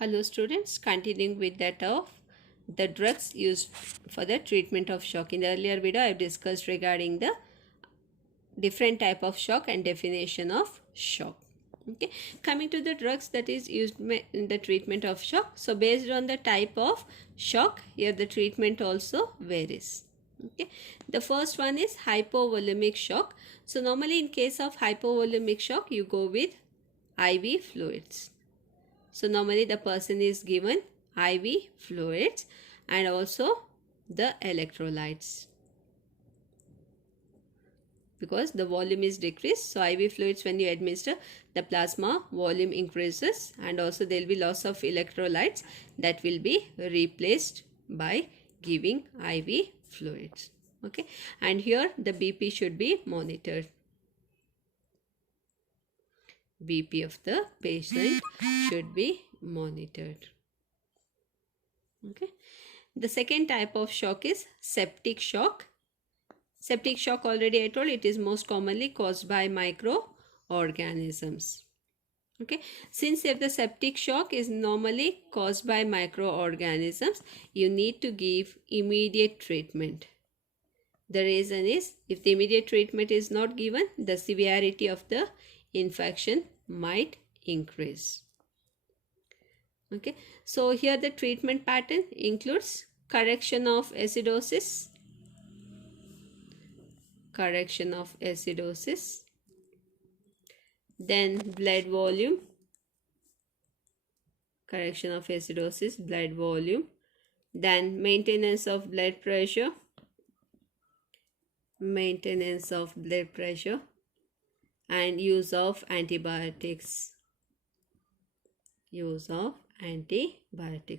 Hello students, continuing with that of the drugs used for the treatment of shock. In the earlier video I have discussed regarding the different type of shock and definition of shock. Okay, coming to the drugs that is used in the treatment of shock. So based on the type of shock, here the treatment also varies. Okay, the first one is hypovolemic shock. So normally in case of hypovolemic shock you go with IV fluids. So normally the person is given IV fluids and also the electrolytes because the volume is decreased. So IV fluids, when you administer, the plasma volume increases and also there will be loss of electrolytes that will be replaced by giving IV fluids. Okay, and here the BP should be monitored. BP of the patient should be monitored. Okay, the second type of shock is septic shock. Septic shock, already I told, it is most commonly caused by microorganisms. Okay, since if the septic shock is normally caused by microorganisms, you need to give immediate treatment. The reason is, if the immediate treatment is not given, the severity of the infection might increase. Okay, so here the treatment pattern includes correction of acidosis, then blood volume, correction of acidosis, blood volume, then maintenance of blood pressure, and use of antibiotics.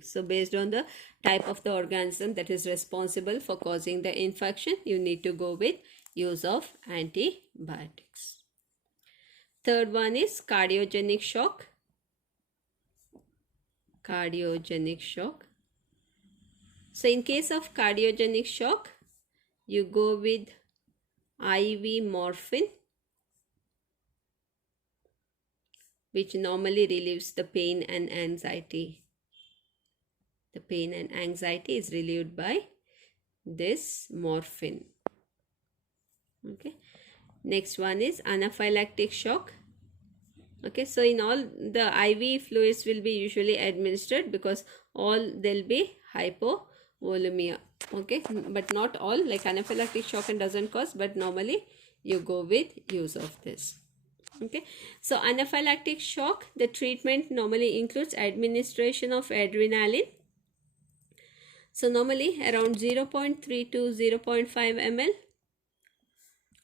So based on the type of the organism that is responsible for causing the infection, you need to go with use of antibiotics. Third one is cardiogenic shock. So in case of cardiogenic shock, you go with IV morphine, which normally relieves the pain and anxiety. The pain and anxiety is relieved by this morphine. Okay, next one is anaphylactic shock. Okay, so in all the IV fluids will be usually administered because all they'll be hypovolemia. Okay, but not all, like anaphylactic shock and doesn't cause, but normally you go with use of this. Okay, so anaphylactic shock, the treatment normally includes administration of adrenaline. So normally around 0.3 to 0.5 ml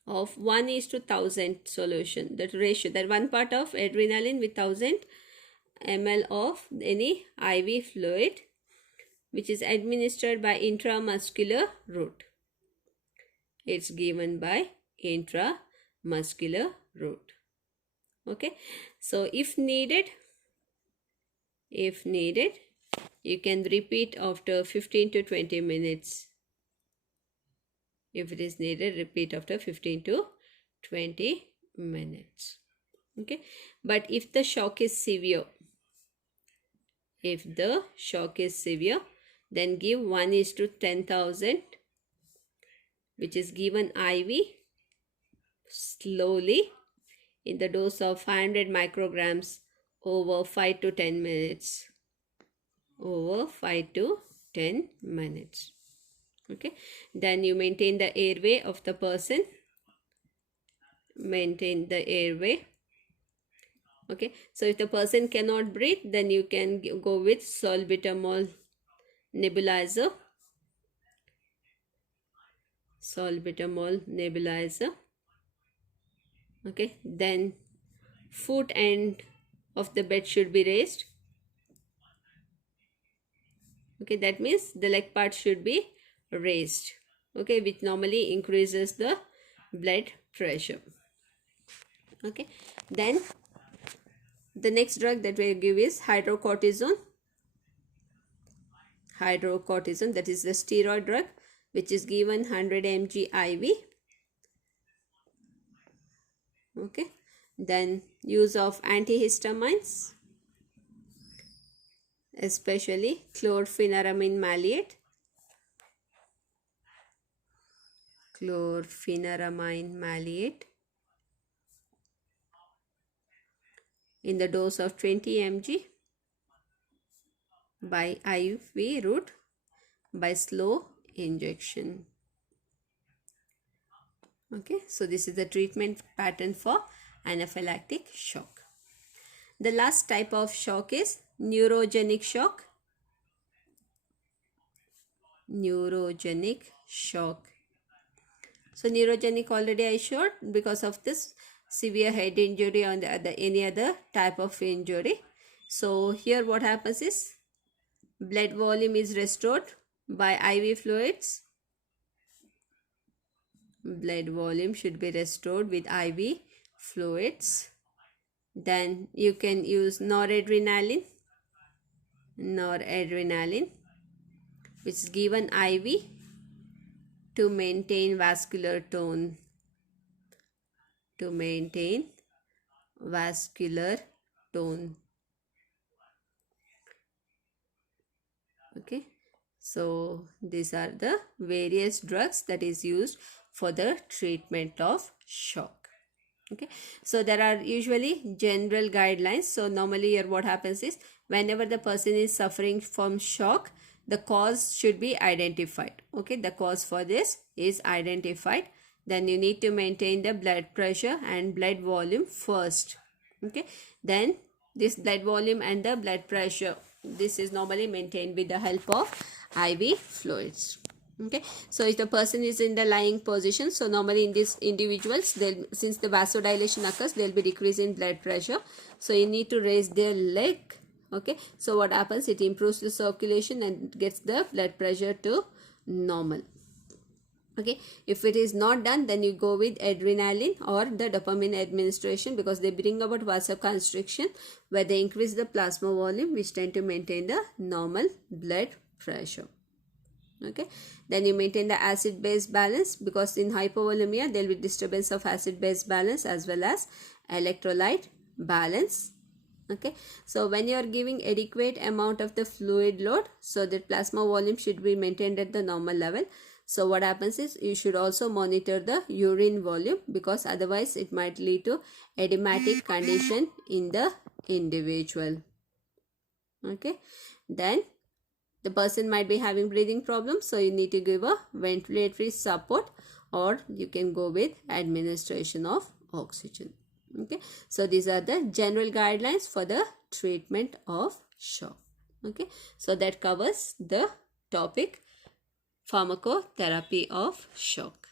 of 1:1000 solution, that ratio, that one part of adrenaline with 1000 ml of any IV fluid, which is administered by intramuscular route. It's given by intramuscular route. Okay, so if needed, you can repeat after 15 to 20 minutes. If it is needed, repeat after 15 to 20 minutes. Okay, but if the shock is severe, then give 1:10,000, which is given IV slowly in the dose of 500 micrograms over 5 to 10 minutes. Okay, then you maintain the airway of the person. Okay, so if the person cannot breathe, then you can go with salbutamol nebulizer. Okay, then foot end of the bed should be raised. Okay, that means the leg part should be raised. Okay, which normally increases the blood pressure. Okay, then the next drug that we give is hydrocortisone. That is the steroid drug, which is given 100 mg IV. Okay, then use of antihistamines, especially chlorpheniramine maleate. Chlorpheniramine maleate in the dose of 20 mg by IV route by slow injection. Okay, so this is the treatment pattern for anaphylactic shock. The last type of shock is neurogenic shock. Neurogenic shock. So neurogenic already I showed because of this severe head injury or any other type of injury. So here what happens is blood volume is restored by IV fluids. Blood volume should be restored with IV fluids. Then you can use noradrenaline, which is given IV to maintain vascular tone. Okay, so these are the various drugs that is used for the treatment of shock. Okay, so there are usually general guidelines. So normally here what happens is whenever the person is suffering from shock, the cause should be identified. Okay, the cause for this is identified. Then you need to maintain the blood pressure and blood volume first. Okay, then this blood volume and the blood pressure, this is normally maintained with the help of IV fluids. Okay, so if the person is in the lying position, so normally in these individuals, since the vasodilation occurs, there will be decrease in blood pressure. So you need to raise their leg. Okay, so what happens, it improves the circulation and gets the blood pressure to normal. Okay, if it is not done, then you go with adrenaline or the dopamine administration, because they bring about vasoconstriction where they increase the plasma volume, which tend to maintain the normal blood pressure. Okay, then you maintain the acid base balance, because in hypovolemia there will be disturbance of acid base balance as well as electrolyte balance. Okay, so when you are giving adequate amount of the fluid load, so the plasma volume should be maintained at the normal level. So what happens is you should also monitor the urine volume, because otherwise it might lead to edematic condition in the individual. Okay, then the person might be having breathing problems, so you need to give a ventilatory support, or you can go with administration of oxygen. Okay, so these are the general guidelines for the treatment of shock. Okay, so that covers the topic pharmacotherapy of shock.